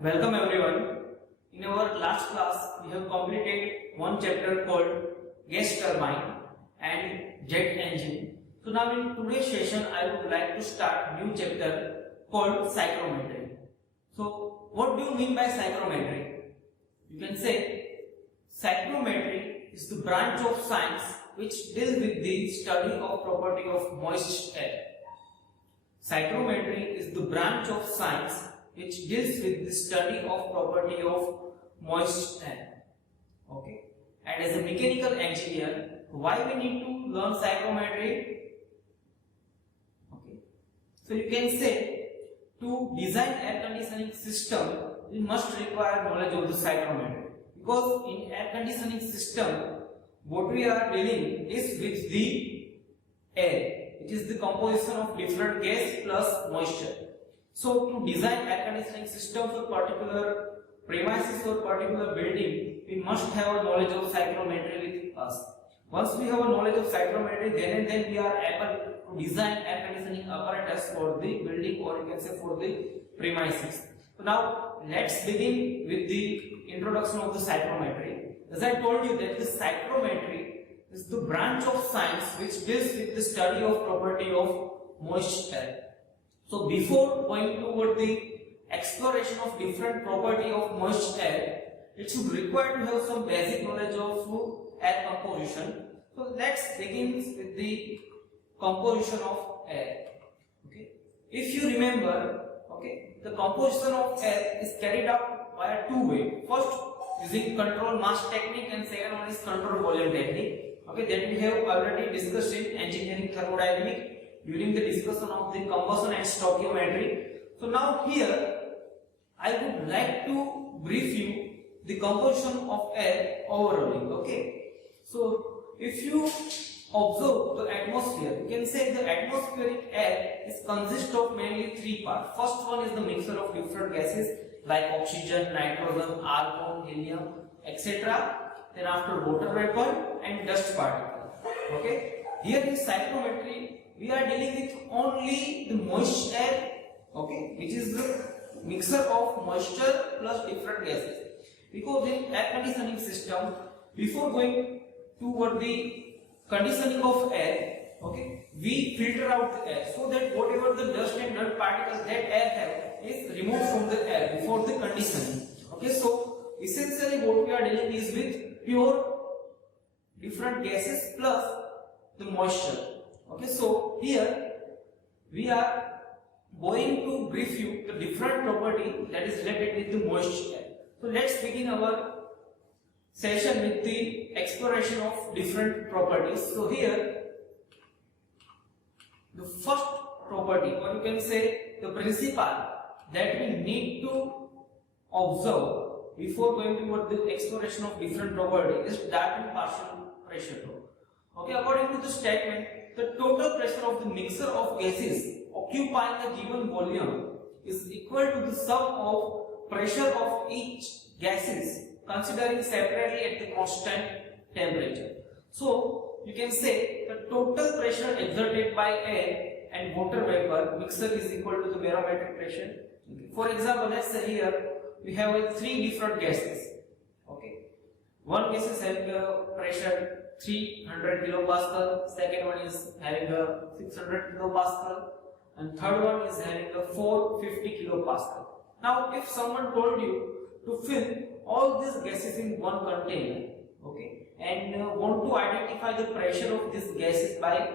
Welcome everyone. In our last class, we have completed one chapter called gas turbine and jet engine. So now in today's session, I would like to start new chapter called psychrometry. So what do you mean by psychrometry? You can say psychrometry is the branch of science which deals with the study of property of moist air. Psychrometry is the branch of science which deals with the study of property of moist air. Okay. And as a mechanical engineer, why we need to learn psychrometry? Okay. So you can say to design air conditioning system, we must require knowledge of the psychrometry, because in air conditioning system, what we are dealing is with the air. It is the composition of different gas plus moisture. So to design air conditioning system for particular premises or particular building, we must have a knowledge of psychrometry with us. Once we have a knowledge of psychrometry, then and then we are able to design air conditioning apparatus for the building, or you can say for the premises. So now let's begin with the introduction of the psychrometry. As I told you that the psychrometry is the branch of science which deals with the study of property of moist air. So before going toward the exploration of different property of moist air, it should require to have some basic knowledge of air composition. So let's begin with the composition of air. Okay. If you remember, okay, the composition of air is carried out by two ways. First, using control mass technique, and second one is control volume technique. Okay, that we have already discussed in engineering thermodynamics during the discussion of the combustion and stoichiometry. So now here I would like to brief you the composition of air overall. Okay, so if you observe the atmosphere, you can say the atmospheric air is consist of mainly three parts. First one is the mixture of different gases like oxygen, nitrogen, argon, helium, etc. Then after water vapor and dust particle. Okay, here in psychrometry we are dealing with only the moist air, okay, which is the mixture of moisture plus different gases. Because in air conditioning system, before going toward the conditioning of air, okay, we filter out the air so that whatever the dust and dirt particles that air have is removed from the air before the conditioning. Okay, so essentially what we are dealing is with pure different gases plus the moisture. Okay, so here we are going to brief you the different property that is related with the moist air. So let's begin our session with the exploration of different properties. So here the first property, or you can say the principle that we need to observe before going toward the exploration of different property is Darwin partial pressure law. Okay, according to the statement, the total pressure of the mixture of gases occupying a given volume is equal to the sum of pressure of each gases considering separately at the constant temperature. So you can say the total pressure exerted by air and water vapor mixture is equal to the barometric pressure. Okay. For example, let's say here we have three different gases. Okay, one gas is having a pressure 300 kilopascal, second one is having a 600 kilopascal, and third one is having a 450 kilopascal. Now if someone told you to fill all these gases in one container, okay, and want to identify the pressure of these gases by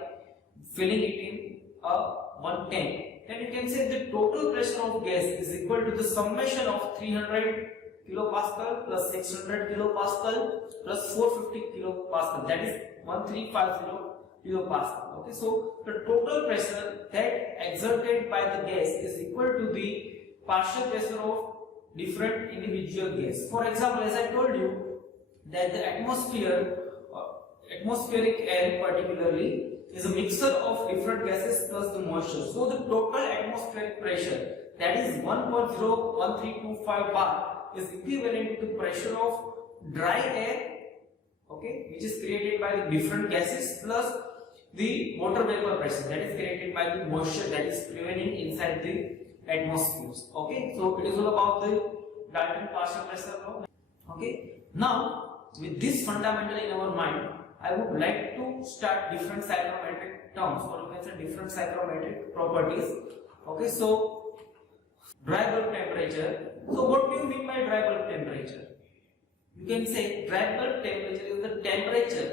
filling it in one tank, then you can say the total pressure of gas is equal to the summation of 300 kilopascal plus 600 kilopascal plus 450 kilopascal, that is 1350 kilopascal. Okay, so the total pressure that exerted by the gas is equal to the partial pressure of different individual gas. For example, as I told you that the atmospheric air particularly is a mixture of different gases plus the moisture. So the total atmospheric pressure, that is 1.01325 bar, is equivalent to the pressure of dry air, okay, which is created by the different gases plus the water vapor pressure that is created by the moisture that is prevailing inside the atmospheres. Okay, so it is all about the Dalton partial pressure law. Okay. Now, with this fundamental in our mind, I would like to start different psychrometric terms, or you can say different psychrometric properties. Okay, so dry bulb temperature. So what do you mean by dry bulb temperature? You can say dry bulb temperature is the temperature,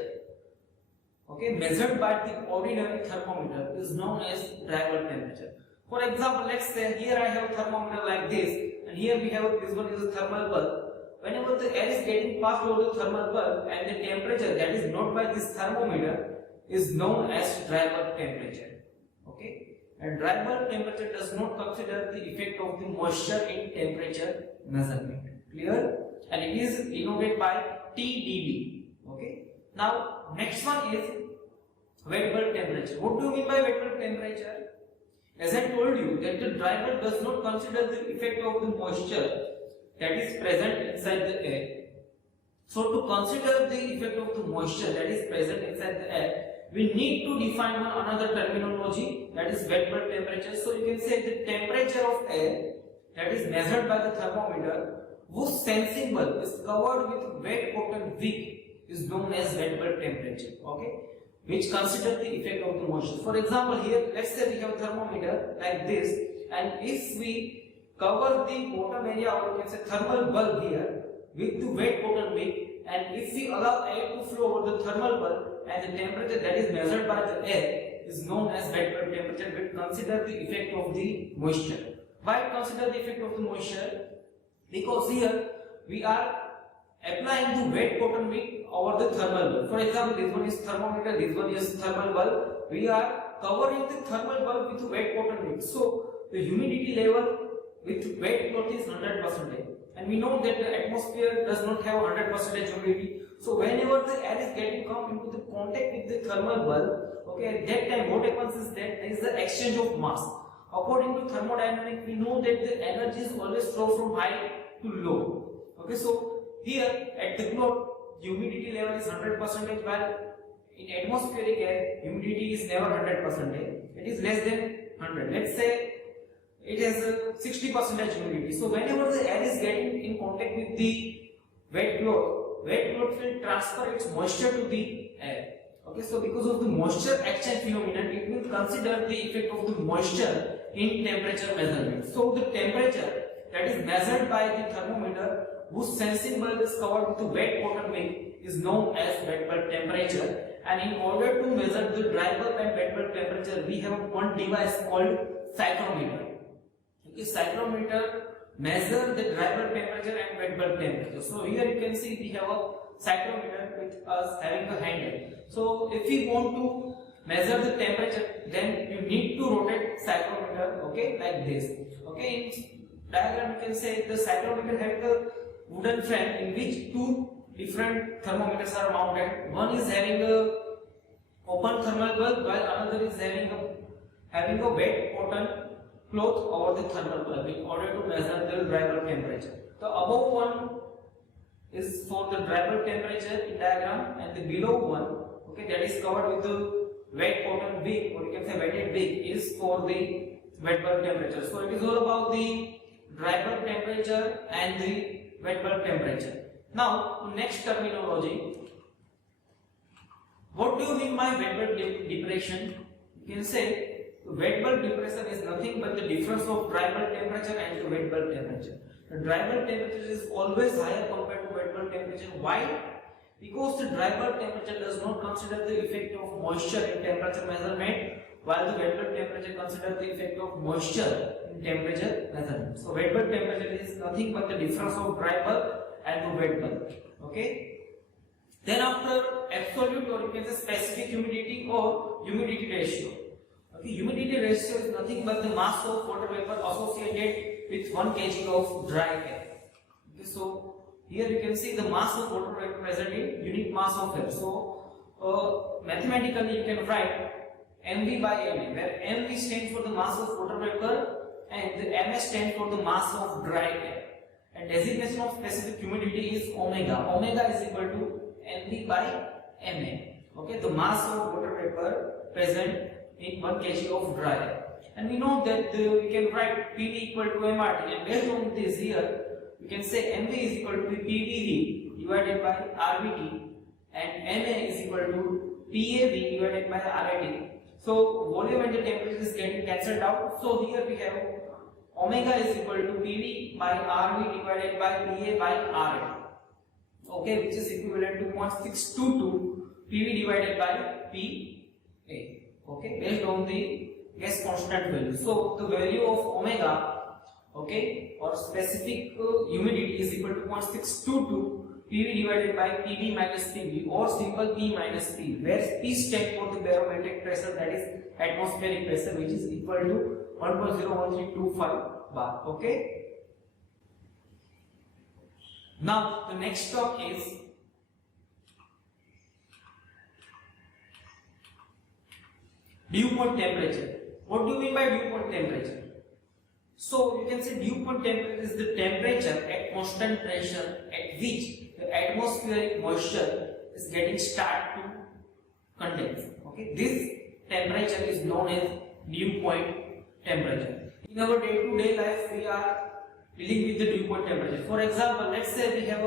okay, measured by the ordinary thermometer is known as dry bulb temperature. For example, let's say here I have a thermometer like this, and here we have this one is a thermal bulb. Whenever the air is getting passed over the thermal bulb and the temperature that is noted by this thermometer is known as dry bulb temperature. Okay, and dry bulb temperature does not consider the effect of the moisture in temperature measurement. Clear? And it is denoted by TDB. Okay. Now next one is wet bulb temperature. What do you mean by wet bulb temperature? As I told you that the dry bulb does not consider the effect of the moisture that is present inside the air. So to consider the effect of the moisture that is present inside the air, we need to define one another terminology, that is wet bulb temperature. So you can say the temperature of air that is measured by the thermometer whose sensing bulb is covered with wet cotton wick is known as wet bulb temperature. Okay, which consider the effect of the moisture. For example, here let's say we have a thermometer like this, and if we cover the bottom area, or you can say thermal bulb here with the wet cotton wick, and if we allow air to flow over the thermal bulb, and the temperature that is measured by the air is known as wet bulb temperature, we consider the effect of the moisture. Why consider the effect of the moisture? Because here we are applying the wet cotton wick over the thermal bulb. For example, this one is thermometer, this one is thermal bulb. We are covering the thermal bulb with wet cotton wick. So the humidity level with wet cloth is 100%, and we know that the atmosphere does not have 100% humidity. So whenever the air is getting come into the contact with the thermal bulb, okay, at that time what happens is that there is the exchange of mass. According to thermodynamics, we know that the energy is always flow from high to low. Okay, so here at the cloth, humidity level is 100%, while in atmospheric air, humidity is never 100%. It is less than 100. Let's say it has a 60% humidity. So whenever the air is getting in contact with the wet cloth will transfer its moisture to the air. Okay, so because of the moisture exchange phenomenon, it will consider the effect of the moisture in temperature measurement. So the temperature that is measured by the thermometer whose sensing bulb is covered with the wet cotton wick is known as wet bulb temperature. And in order to measure the dry bulb and wet bulb temperature, we have one device called psychrometer. Okay, psychrometer measure the dry bulb temperature and wet bulb temperature. So here you can see we have a psychrometer with us having a handle. So if we want to measure the temperature, then you need to rotate psychrometer, okay, like this. Okay, in diagram you can say the psychrometer having a wooden frame in which two different thermometers are mounted. One is having a open thermal bulb, while another is having a wet cotton cloth over the thermal bulb in order to measure the dry bulb temperature. The above one is for the dry bulb temperature in diagram, and the below one, okay, that is covered with the wet cotton wick, or you can say wetted wick, is for the wet bulb temperature. So it is all about the dry bulb temperature and the wet bulb temperature. Now next terminology. What do you mean by wet bulb depression? You can say wet bulb depression is nothing but the difference of dry bulb temperature and the wet bulb temperature. The dry bulb temperature is always higher compared to wet bulb temperature. Why? Because the dry bulb temperature does not consider the effect of moisture in temperature measurement, while the wet bulb temperature considers the effect of moisture in temperature measurement. So wet bulb temperature is nothing but the difference of dry bulb and the wet bulb. Okay. Then after absolute, or you can say specific humidity or humidity ratio. Okay, humidity ratio is nothing but the mass of water vapor associated with 1 kg of dry air. Okay, so here you can see the mass of water vapor present in unit mass of air. So mathematically you can write mv by ma, where mv stands for the mass of water vapor and the ms stands for the mass of dry air. And designation of specific humidity is omega. Omega is equal to mv by ma. Okay, the mass of water vapor present in 1 kg of dry air. And we know that we can write Pv equal to mRT, and based on this here, we can say mv is equal to pvv divided by rvt and ma is equal to pav divided by rat. So volume and the temperature is getting cancelled out. So here we have omega is equal to pv by rv divided by pa by rat. Okay, which is equivalent to 0.622 pv divided by pa. Okay, based on the gas constant value. So the value of omega, okay, or specific humidity is equal to 0.622 PV divided by PV minus PV, or simple P minus P, where P stands for the barometric pressure, that is atmospheric pressure, which is equal to 1.01325 bar. Okay. Now the next term is dew point temperature. What do you mean by dew point temperature? So you can say dew point temperature is the temperature at constant pressure at which the atmospheric moisture is getting start to condense. Okay, this temperature is known as dew point temperature. In our day-to-day life, we are dealing with the dew point temperature. For example, let's say we have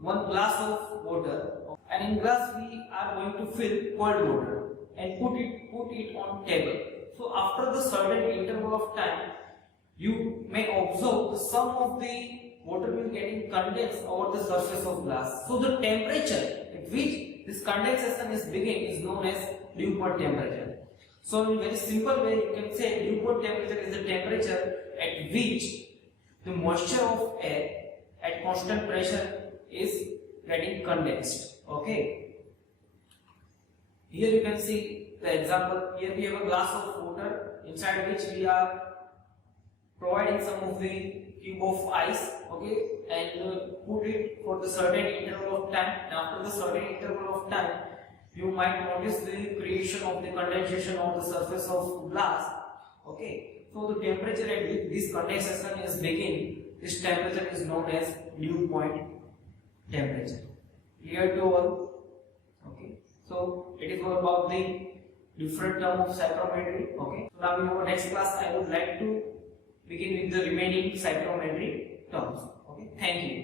one glass of water, and in glass we are going to fill cold water and put it on table. So after the certain interval of time, you may observe some of the water will getting condensed over the surface of glass. So the temperature at which this condensation is beginning is known as dew point temperature. So in a very simple way, you can say dew point temperature is the temperature at which the moisture of air at constant pressure is getting condensed. Okay. Here you can see the example. Here we have a glass of water inside which we are providing some of the cube of ice, okay, and put it for the certain interval of time. And after the certain interval of time, you might notice the creation of the condensation on the surface of glass. Okay, so the temperature at which this condensation is beginning, this temperature is known as dew point temperature. Clear to all? Okay, so it is all about the different term of psychrometry. Okay, so now in our next class, I would like to begin with the remaining psychrometry terms. Okay, thank you.